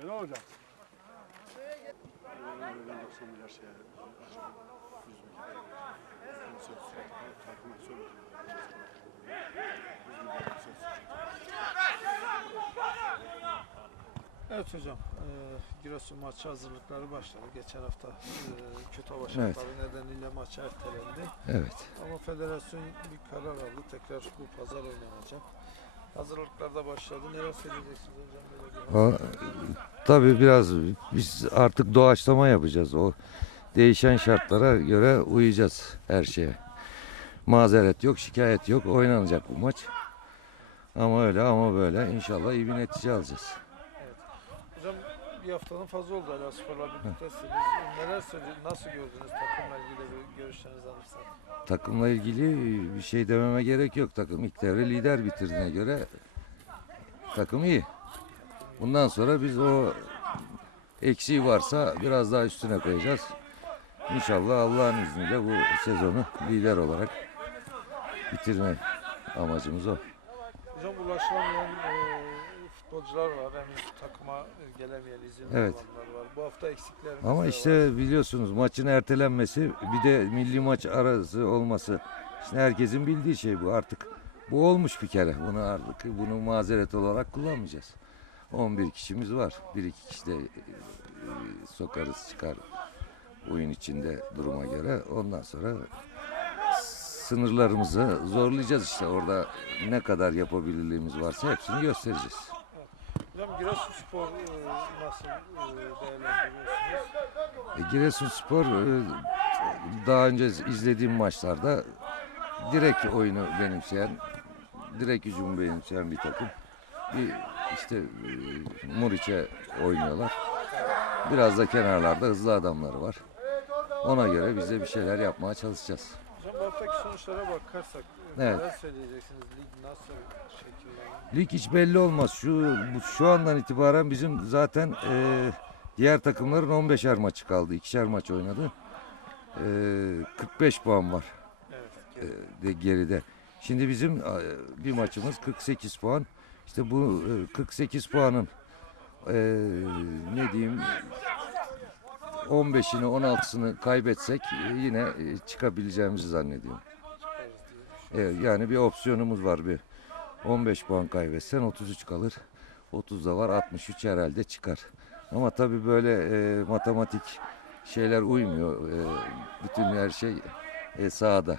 Şöyle hocam. Evet hocam, e, Giresun maçı hazırlıkları başladı. Geçen hafta e, kötü hava şartları nedeniyle maç ertelendi. Evet. Ama federasyon bir karar aldı. Tekrar bu pazar oynanacak. Hazırlıklar da başladı. Neler söyleyeceksiniz hocam? Böyle bir- O, tabii biraz biz artık doğaçlama yapacağız. O değişen şartlara göre uyacağız her şeye. Mazeret yok, şikayet yok. Oynanacak bu maç. Ama öyle ama böyle inşallah iyi bir netice alacağız. Hocam bir haftanın fazla oldu Ela Spor'la birliktesiniz. Neler söyleyeceksiniz? Nasıl gördünüz takımla ilgili görüşlerinizi alırsanız? Takımla ilgili bir şey dememe gerek yok. Takım ilk devre lider bitirdiğine göre takım iyi. Bundan sonra biz o eksiği varsa biraz daha üstüne koyacağız. İnşallah Allah'ın izniyle bu sezonu lider olarak bitirme amacımız o. Hocam ulaşılamayan e, futbolcular var. Henüz takıma e, gelemeyen izin Evet. olanlar var. Bu hafta eksiklerimiz Ama var. işte biliyorsunuz maçın ertelenmesi bir de milli maç arası olması. İşte herkesin bildiği şey bu artık. Bu olmuş bir kere. Bunu artık bunu mazeret olarak kullanmayacağız. 11 kişimiz var. Bir iki kişi de e, sokarız çıkar oyun içinde duruma göre. Ondan sonra sınırlarımızı zorlayacağız işte. Orada ne kadar yapabilirliğimiz varsa hepsini göstereceğiz. Hocam Giresunspor e, nasıl e? E, Giresunspor e, daha önce izlediğim maçlarda direkt oyunu benimseyen, direkt hücumu benimseyen bir takım. Bir işte Muriç'e oynuyorlar. Biraz da kenarlarda hızlı adamları var. Ona göre biz de bir şeyler yapmaya çalışacağız. Hocam bu haftaki sonuçlara bakarsak Evet. neler söyleyeceksiniz? Lig nasıl şekillendi? Lig hiç belli olmaz. Şu bu, şu andan itibaren bizim zaten e, diğer takımların 15'er maçı kaldı. İkişer maç oynadı. E, 45 puan var. Evet. e, de geride. Şimdi bizim e, bir maçımız 48 puan. İşte bu e, 48 puanın e, ne diyeyim 15'ini 16'sını kaybetsek e, yine e, çıkabileceğimizi zannediyorum. Evet, yani bir opsiyonumuz var bir 15 puan kaybetsen 33 kalır. 30 da var 63 herhalde çıkar. Ama tabii böyle e, matematik şeyler uymuyor. E, bütün her şey e, sahada.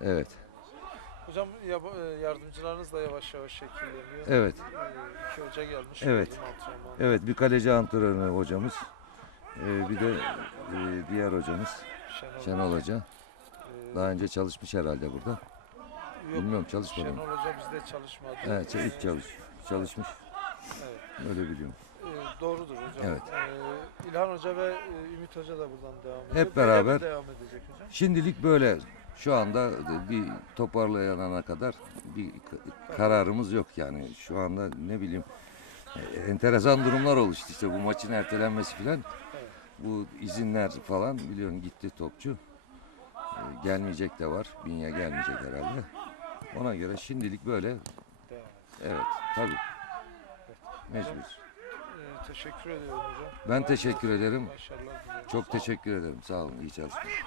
Evet. Hocam e, yardımcılarınız da yavaş yavaş şekilleniyor. Evet. E, iki hoca gelmiş. Evet. Evet bir kaleci antrenörü hocamız. Ee, bir de e, diğer hocamız Şenol, Hoca. e, Daha önce çalışmış herhalde burada. Bilmiyorum çalışmadı mı? Şenol Hoca bizde çalışmadı. Evet ilk çalış, çalışmış. Evet. Öyle biliyorum. E, doğrudur hocam. Evet. E, İlhan Hoca ve e, Ümit Hoca da buradan devam ediyor. Hep beraber. devam edecek hocam. Şimdilik böyle şu anda bir toparlayana kadar bir kararımız yok yani. Şu anda ne bileyim e, enteresan durumlar oluştu işte bu maçın ertelenmesi filan. Evet. Bu izinler falan biliyorsun gitti topçu. E, Gelmeyecek de var. Binye gelmeyecek herhalde. Ona göre şimdilik böyle evet tabii. Mecbur. E, teşekkür ediyorum hocam. Ben teşekkür ederim. Başarılar. Çok teşekkür ederim. Sağ olun. İyi çalışmalar.